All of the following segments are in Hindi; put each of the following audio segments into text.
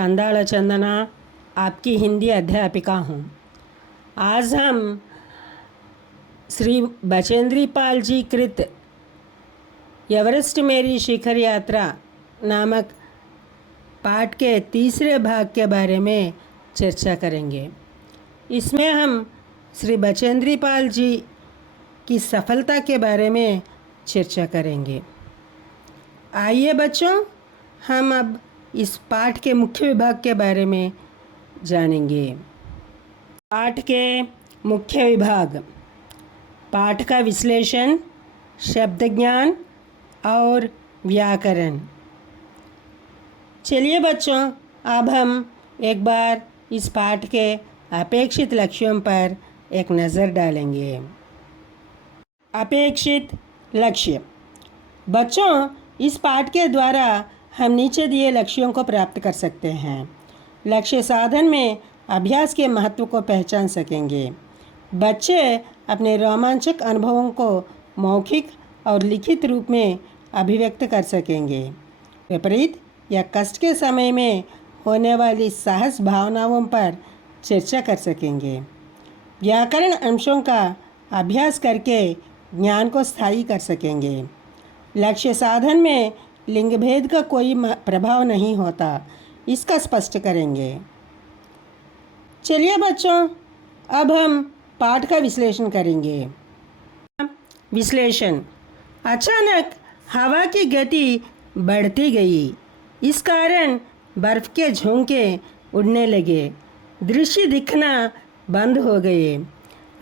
कंदाल चंदना आपकी हिंदी अध्यापिका हूँ। आज हम श्री बचेंद्री पाल जी कृत एवरेस्ट मेरी शिखर यात्रा नामक पाठ के तीसरे भाग के बारे में चर्चा करेंगे। इसमें हम श्री बचेंद्री पाल जी की सफलता के बारे में चर्चा करेंगे। आइए बच्चों, हम अब इस पाठ के मुख्य विभाग के बारे में जानेंगे। पाठ के मुख्य विभाग: पाठ का विश्लेषण, शब्द ज्ञान और व्याकरण। चलिए बच्चों, अब हम एक बार इस पाठ के अपेक्षित लक्ष्यों पर एक नज़र डालेंगे। अपेक्षित लक्ष्य: बच्चों, इस पाठ के द्वारा हम नीचे दिए लक्ष्यों को प्राप्त कर सकते हैं। लक्ष्य साधन में अभ्यास के महत्व को पहचान सकेंगे। बच्चे अपने रोमांचक अनुभवों को मौखिक और लिखित रूप में अभिव्यक्त कर सकेंगे। विपरीत या कष्ट के समय में होने वाली साहस भावनाओं पर चर्चा कर सकेंगे। व्याकरण अंशों का अभ्यास करके ज्ञान को स्थायी कर सकेंगे। लक्ष्य साधन में लिंग भेद का कोई प्रभाव नहीं होता, इसका स्पष्ट करेंगे। चलिए बच्चों, अब हम पाठ का विश्लेषण करेंगे। विश्लेषण: अचानक हवा की गति बढ़ती गई। इस कारण बर्फ के झोंके उड़ने लगे, दृश्य दिखना बंद हो गए।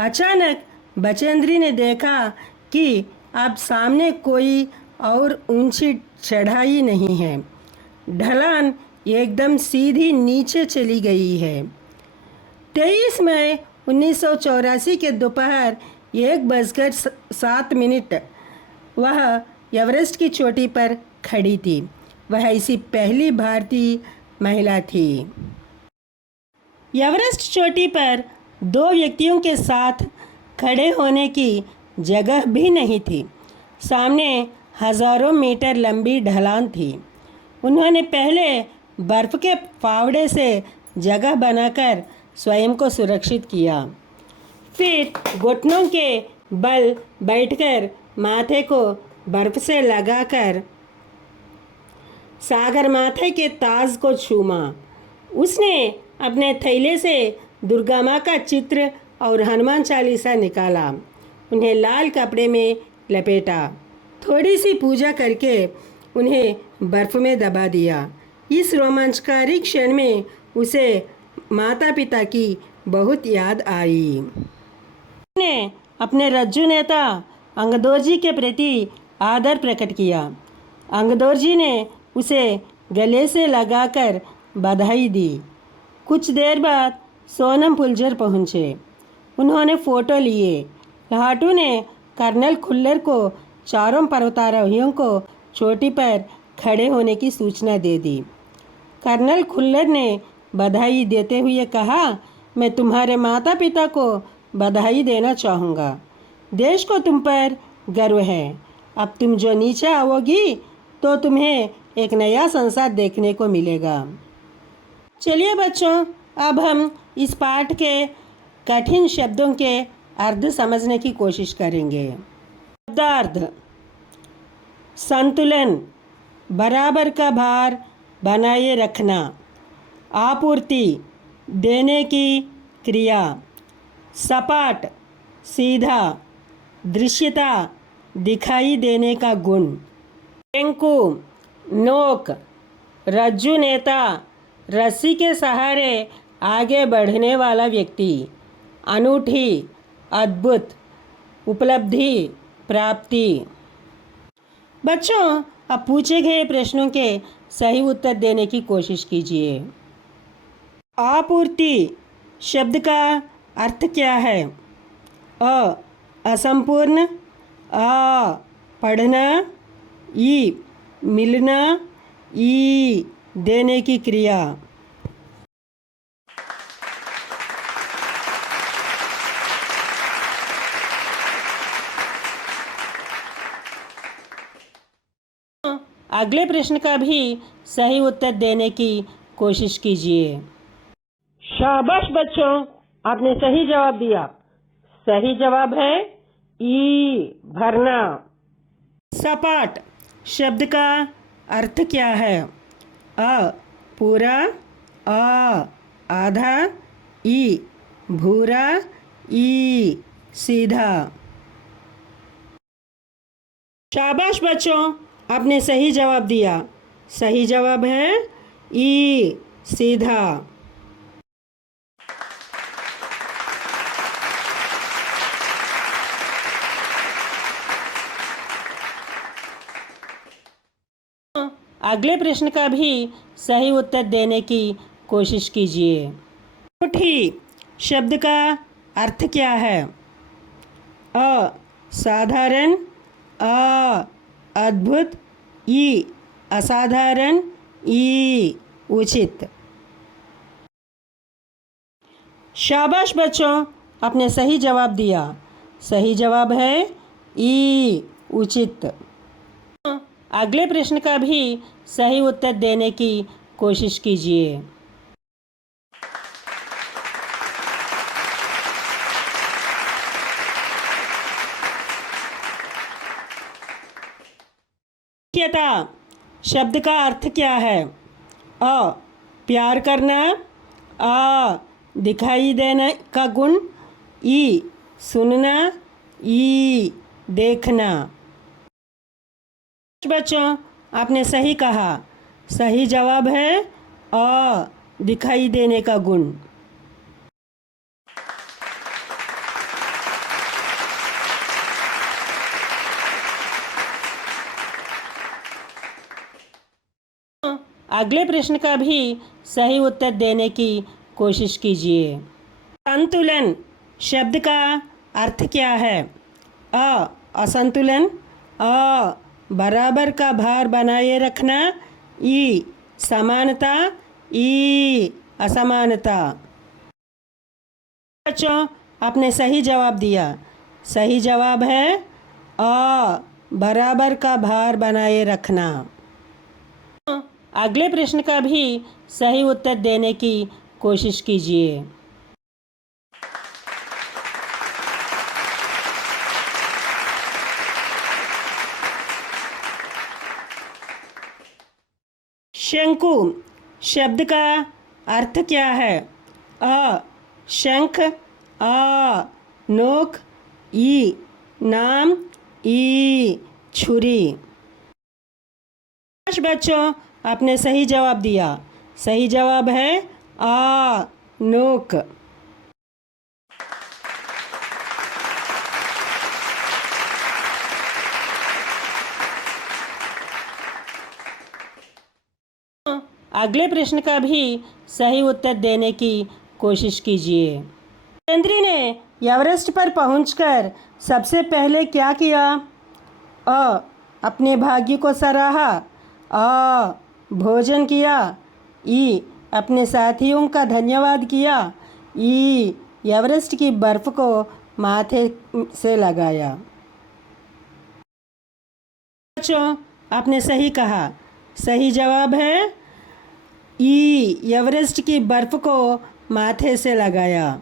अचानक बचेंद्री ने देखा कि अब सामने कोई और ऊंची चढ़ाई नहीं है। ढलान एकदम सीधी नीचे चली गई है। 23 मई 1984 के दोपहर 1:07 वह एवरेस्ट की चोटी पर खड़ी थी। वह ऐसी पहली भारतीय महिला थी। एवरेस्ट चोटी पर दो व्यक्तियों के साथ खड़े होने की जगह भी नहीं थी। सामने हज़ारों मीटर लंबी ढलान थी। उन्होंने पहले बर्फ़ के फावड़े से जगह बनाकर स्वयं को सुरक्षित किया। फिर घुटनों के बल बैठकर माथे को बर्फ़ से लगाकर सागर माथे के ताज को छूमा। उसने अपने थैले से दुर्गा माँ का चित्र और हनुमान चालीसा निकाला, उन्हें लाल कपड़े में लपेटा, थोड़ी सी पूजा करके उन्हें बर्फ़ में दबा दिया। इस रोमांचकारी क्षण में उसे माता पिता की बहुत याद आई। उसने अपने रज्जू नेता अंगदोर जी के प्रति आदर प्रकट किया। अंगदोर जी ने उसे गले से लगाकर बधाई दी। कुछ देर बाद सोनम पुलजर पहुँचे। उन्होंने फ़ोटो लिए। लाटू ने कर्नल खुल्लर को चारों पर्वतारोहियों को चोटी पर खड़े होने की सूचना दे दी। कर्नल खुल्लर ने बधाई देते हुए कहा, मैं तुम्हारे माता पिता को बधाई देना चाहूँगा। देश को तुम पर गर्व है। अब तुम जो नीचे आओगी तो तुम्हें एक नया संसार देखने को मिलेगा। चलिए बच्चों, अब हम इस पाठ के कठिन शब्दों के अर्थ समझने की कोशिश करेंगे। शब्दार्थ: संतुलन, बराबर का भार बनाए रखना। आपूर्ति, देने की क्रिया। सपाट, सीधा। दृश्यता, दिखाई देने का गुण। टेंकू, नोक। रज्जू नेता, रस्सी के सहारे आगे बढ़ने वाला व्यक्ति। अनूठी, अद्भुत। उपलब्धि, प्राप्ति। बच्चों, अब पूछे गए प्रश्नों के सही उत्तर देने की कोशिश कीजिए। आपूर्ति शब्द का अर्थ क्या है? अ, असंपूर्ण। आ, पढ़ना। ई, मिलना। ई, देने की क्रिया। अगले प्रश्न का भी सही उत्तर देने की कोशिश कीजिए। शाबाश बच्चों, आपने सही जवाब दिया। सही जवाब है ई, भरना। सपाट शब्द का अर्थ क्या है? अ पूरा, आ आधा, ई भूरा, ई सीधा। शाबाश बच्चों, आपने सही जवाब दिया। सही जवाब है ई, सीधा। अगले प्रश्न का भी सही उत्तर देने की कोशिश कीजिए। मुट्ठी शब्द का अर्थ क्या है? अ साधारण, आ अद्भुत, ई असाधारण, ई उचित। शाबाश बच्चों, आपने सही जवाब दिया। सही जवाब है ई, उचित। अगले प्रश्न का भी सही उत्तर देने की कोशिश कीजिए। मुख्यता शब्द का अर्थ क्या है? अ प्यार करना, आ दिखाई देने का गुण, ई सुनना, ई देखना। बच्चों, आपने सही कहा। सही जवाब है अ दिखाई देने का गुण। अगले प्रश्न का भी सही उत्तर देने की कोशिश कीजिए। संतुलन शब्द का अर्थ क्या है? अ असंतुलन, आ बराबर का भार बनाए रखना, ई समानता, ई असमानता। बच्चों, आपने सही जवाब दिया। सही जवाब है अ बराबर का भार बनाए रखना। अगले प्रश्न का भी सही उत्तर देने की कोशिश कीजिए। शंकु शब्द का अर्थ क्या है? अ शंख, आ नोक, ई नाम, ई छुरी। बच्चों, आपने सही जवाब दिया। सही जवाब है आ नोक। अगले प्रश्न का भी सही उत्तर देने की कोशिश कीजिए। जितेंद्र ने एवरेस्ट पर पहुंचकर सबसे पहले क्या किया? अ अपने भाग्य को सराहा, आ भोजन किया, ई अपने साथियों का धन्यवाद किया, ई एवरेस्ट की बर्फ को माथे से लगाया। बच्चों, आपने सही कहा। सही जवाब है ई एवरेस्ट की बर्फ को माथे से लगाया।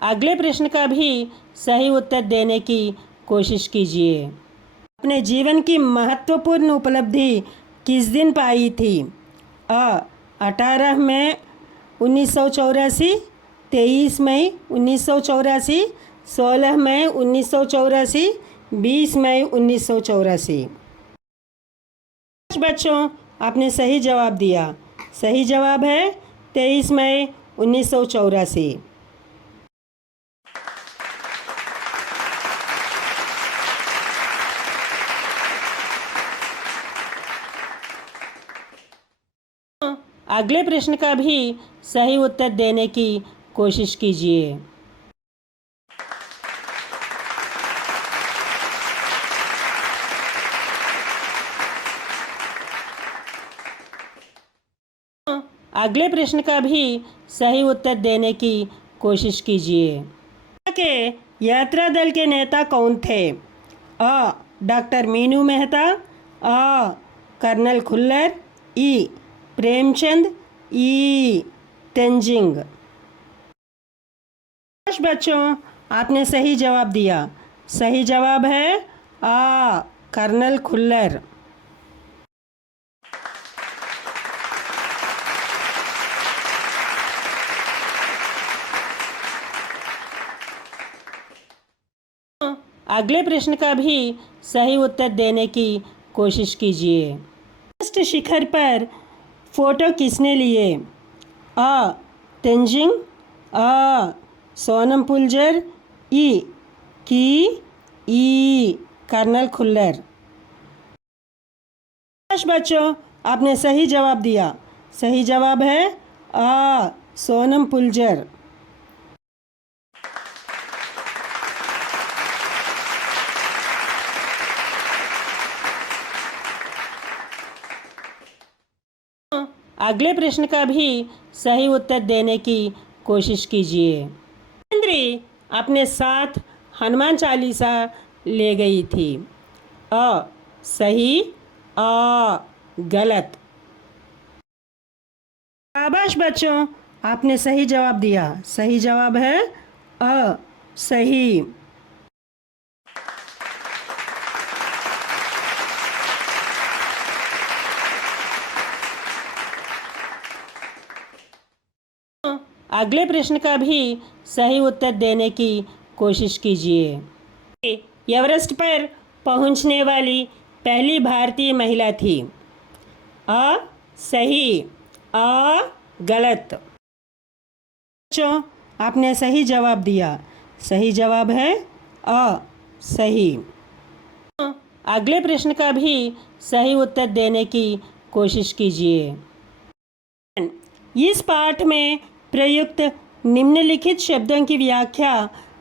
अगले प्रश्न का भी सही उत्तर देने की कोशिश कीजिए। अपने जीवन की महत्वपूर्ण उपलब्धि किस दिन पाई थी? अ 18 मई 1984, 23 मई 1984, 16 मई 1984, 20 मई 1984। बच्चों, आपने सही जवाब दिया। सही जवाब है 23 मई 1984। अगले प्रश्न का भी सही उत्तर देने की कोशिश कीजिए। अगले प्रश्न का भी सही उत्तर देने की कोशिश कीजिए। के यात्रा दल के नेता कौन थे? अ. डॉक्टर मीनू मेहता, अ. कर्नल खुल्लर, ई. प्रेमचंद, ई. तेंजिंग। बच्चों, आपने सही जवाब दिया। सही जवाब है आ. कर्नल खुल्लर। अगले प्रश्न का भी सही उत्तर देने की कोशिश कीजिए। एवरेस्ट शिखर पर फोटो किसने लिए? अ. तेंजिंग, अ. सोनम पुलजर, ई. की, ई. कर्नल खुल्लर। बच्चों, आपने सही जवाब दिया। सही जवाब है अ. सोनम पुलजर। अगले प्रश्न का भी सही उत्तर देने की कोशिश कीजिए। इंद्री अपने साथ हनुमान चालीसा ले गई थी। अ. सही, अ. गलत। शाबाश बच्चों, आपने सही जवाब दिया। सही जवाब है अ. सही। अगले प्रश्न का भी सही उत्तर देने की कोशिश कीजिए। एवरेस्ट पर पहुंचने वाली पहली भारतीय महिला थी। अ. सही, अ. गलत। बच्चों, आपने सही जवाब दिया। सही जवाब है अ. सही। अगले प्रश्न का भी सही उत्तर देने की कोशिश कीजिए। इस पाठ में प्रयुक्त निम्नलिखित शब्दों की व्याख्या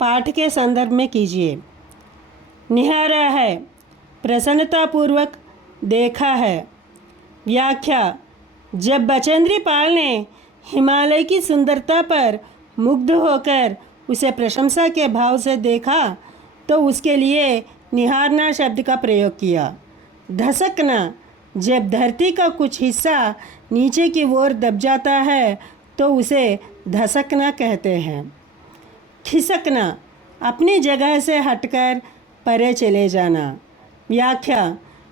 पाठ के संदर्भ में कीजिए। निहारा है, प्रसन्नतापूर्वक देखा है। व्याख्या: जब बचेंद्री पाल ने हिमालय की सुंदरता पर मुग्ध होकर उसे प्रशंसा के भाव से देखा तो उसके लिए निहारना शब्द का प्रयोग किया। धसकना: जब धरती का कुछ हिस्सा नीचे की ओर दब जाता है तो उसे धसकना कहते हैं। खिसकना: अपनी जगह से हटकर परे चले जाना। व्याख्या: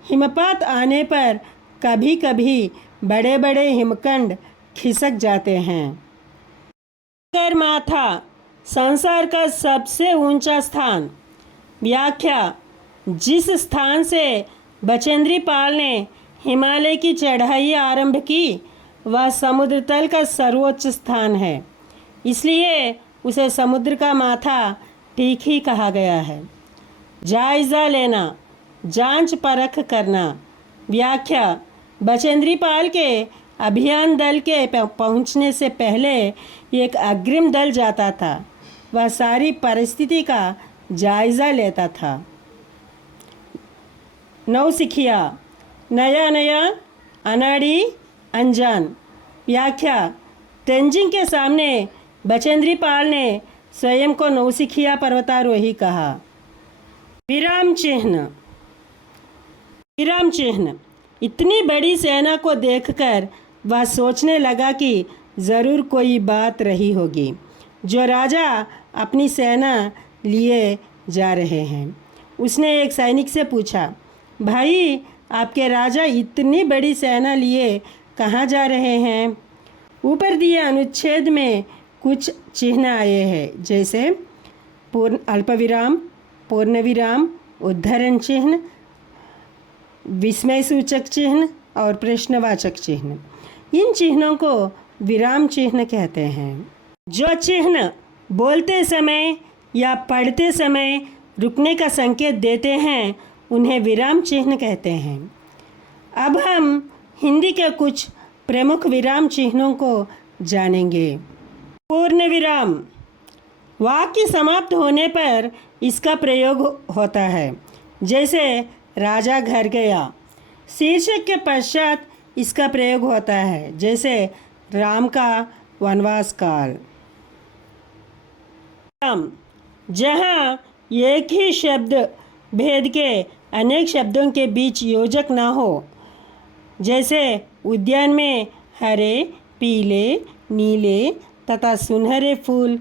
हिमपात आने पर कभी कभी बड़े बड़े हिमखंड खिसक जाते हैं। सगरमाथा संसार का सबसे ऊंचा स्थान। व्याख्या: जिस स्थान से बचेंद्री पाल ने हिमालय की चढ़ाई आरंभ की वह समुद्र तल का सर्वोच्च स्थान है, इसलिए उसे समुद्र का माथा ठीक ही कहा गया है। जायज़ा लेना: जांच परख करना। व्याख्या: बचेंद्री पाल के अभियान दल के पहुंचने से पहले एक अग्रिम दल जाता था। वह सारी परिस्थिति का जायज़ा लेता था। नौसिखिया: नया नया, अनाड़ी, अनजान। व्याख्या: तेंजिंग के सामने बचेंद्री पाल ने स्वयं को नौसिखिया पर्वतारोही कहा। विराम चिन्ह। विराम चिन्ह: इतनी बड़ी सेना को देखकर वह सोचने लगा कि ज़रूर कोई बात रही होगी जो राजा अपनी सेना लिए जा रहे हैं। उसने एक सैनिक से पूछा, भाई, आपके राजा इतनी बड़ी सेना लिए कहाँ जा रहे हैं? ऊपर दिए अनुच्छेद में कुछ चिन्ह आए हैं, जैसे अल्पविराम, पूर्णविराम, उद्धरण चिन्ह, विस्मय सूचक चिन्ह और प्रश्नवाचक चिन्ह। इन चिन्हों को विराम चिन्ह कहते हैं। जो चिन्ह बोलते समय या पढ़ते समय रुकने का संकेत देते हैं उन्हें विराम चिन्ह कहते हैं। अब हम हिंदी के कुछ प्रमुख विराम चिन्हों को जानेंगे। पूर्ण विराम: वाक्य समाप्त होने पर इसका प्रयोग होता है, जैसे राजा घर गया। शीर्षक के पश्चात इसका प्रयोग होता है, जैसे राम का वनवास काल। जहाँ एक ही शब्द भेद के अनेक शब्दों के बीच योजक ना हो। जैसे उद्यान में हरे, पीले, नीले तथा सुनहरे फूल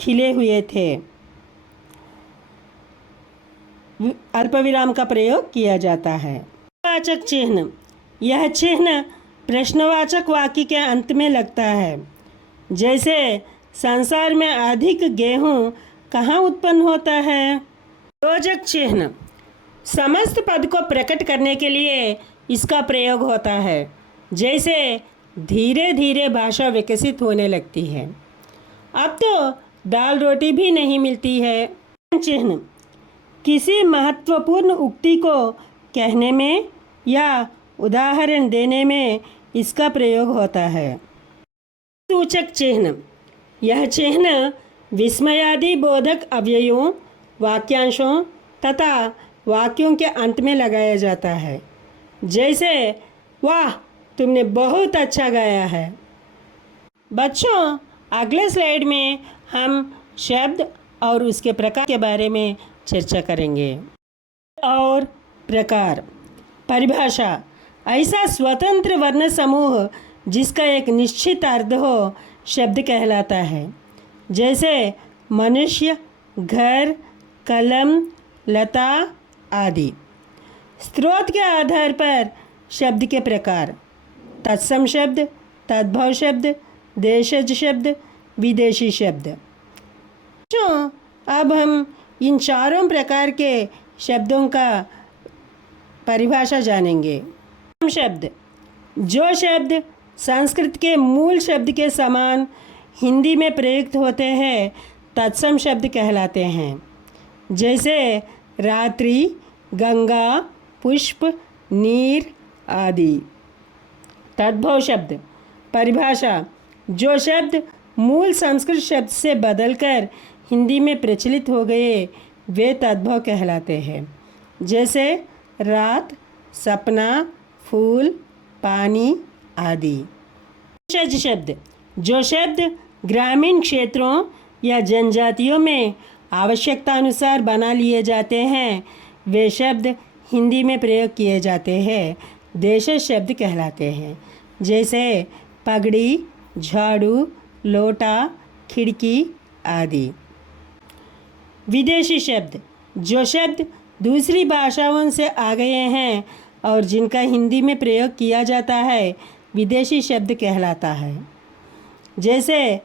खिले हुए थे। अल्पविराम का प्रयोग किया जाता है। वाचक चिन्ह, यह चिन्ह प्रश्नवाचक वाक्य के अंत में लगता है। जैसे संसार में अधिक गेहूं कहाँ उत्पन्न होता है। योजक चिन्ह, समस्त पद को प्रकट करने के लिए इसका प्रयोग होता है। जैसे धीरे धीरे भाषा विकसित होने लगती है। अब तो दाल रोटी भी नहीं मिलती है। चिन्ह, किसी महत्वपूर्ण उक्ति को कहने में या उदाहरण देने में इसका प्रयोग होता है। सूचक चिन्ह, यह चिन्ह विस्मयादि बोधक अव्ययों, वाक्यांशों तथा वाक्यों के अंत में लगाया जाता है। जैसे वाह, तुमने बहुत अच्छा गाया है। बच्चों, अगले स्लाइड में हम शब्द और उसके प्रकार के बारे में चर्चा करेंगे। और प्रकार, परिभाषा, ऐसा स्वतंत्र वर्ण समूह जिसका एक निश्चित अर्थ हो शब्द कहलाता है। जैसे मनुष्य, घर, कलम, लता आदि। स्रोत के आधार पर शब्द के प्रकार, तत्सम शब्द, तद्भव शब्द, देशज शब्द, विदेशी शब्द। अब हम इन चारों प्रकार के शब्दों का परिभाषा जानेंगे। शब्द, जो शब्द संस्कृत के मूल शब्द के समान हिंदी में प्रयुक्त होते हैं तत्सम शब्द कहलाते हैं। जैसे रात्रि, गंगा, पुष्प, नीर आदि। तद्भव शब्द, परिभाषा, जो शब्द मूल संस्कृत शब्द से बदलकर हिंदी में प्रचलित हो गए वे तद्भव कहलाते हैं। जैसे रात, सपना, फूल, पानी आदि। देशज शब्द, जो शब्द ग्रामीण क्षेत्रों या जनजातियों में आवश्यकता अनुसार बना लिए जाते हैं वे शब्द हिंदी में प्रयोग किए जाते हैं देशज शब्द कहलाते हैं। जैसे पगड़ी, झाड़ू, लोटा, खिड़की आदि। विदेशी शब्द, जो शब्द दूसरी भाषाओं से आ गए हैं और जिनका हिंदी में प्रयोग किया जाता है विदेशी शब्द कहलाता है। जैसे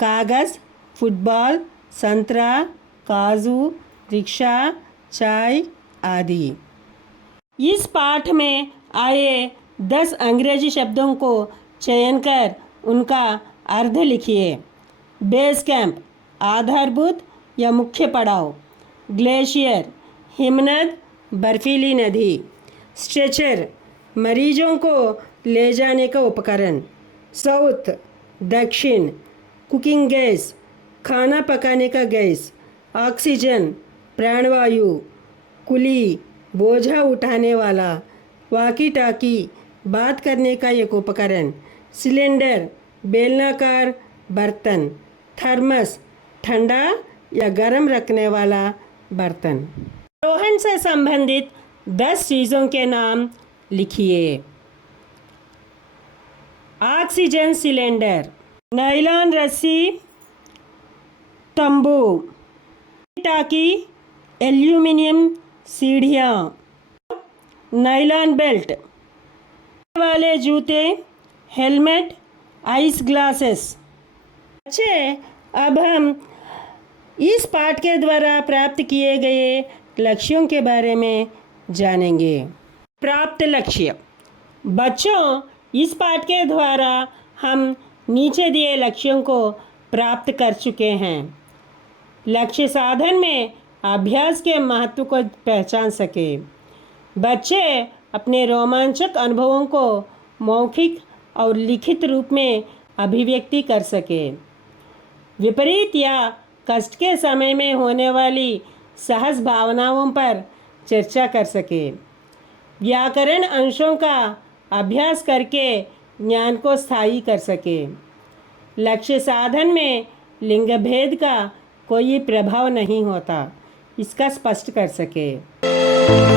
कागज़, फुटबॉल, संतरा, काजू, रिक्शा, चाय आदि। इस पाठ में आए 10 अंग्रेजी शब्दों को चयन कर उनका अर्थ लिखिए। बेस कैंप, आधारभूत या मुख्य पड़ाव। ग्लेशियर, हिमनद, बर्फीली नदी। स्ट्रेचर, मरीजों को ले जाने का उपकरण। साउथ, दक्षिण। कुकिंग गैस, खाना पकाने का गैस। ऑक्सीजन, प्राणवायु। कुली, बोझा उठाने वाला। वाकी टाकी, बात करने का एक उपकरण। सिलेंडर, बेलनाकार बर्तन। थर्मस, ठंडा या गर्म रखने वाला बर्तन। आरोहण से संबंधित 10 चीज़ों के नाम लिखिए। ऑक्सीजन सिलेंडर, नायलॉन रस्सी, तंबू, टाकी, एल्यूमिनियम सीढ़ियाँ, नायलॉन बेल्ट वाले जूते, हेलमेट, आइस ग्लासेस। बच्चे, अब हम इस पाठ के द्वारा प्राप्त किए गए लक्ष्यों के बारे में जानेंगे। प्राप्त लक्ष्य। बच्चों, इस पाठ के द्वारा हम नीचे दिए लक्ष्यों को प्राप्त कर चुके हैं। लक्ष्य साधन में अभ्यास के महत्व को पहचान सके। बच्चे अपने रोमांचक अनुभवों को मौखिक और लिखित रूप में अभिव्यक्ति कर सके। विपरीत या कष्ट के समय में होने वाली सहज भावनाओं पर चर्चा कर सके। व्याकरण अंशों का अभ्यास करके ज्ञान को स्थायी कर सके। लक्ष्य साधन में लिंग भेद का कोई प्रभाव नहीं होता, इसका स्पष्ट कर सके।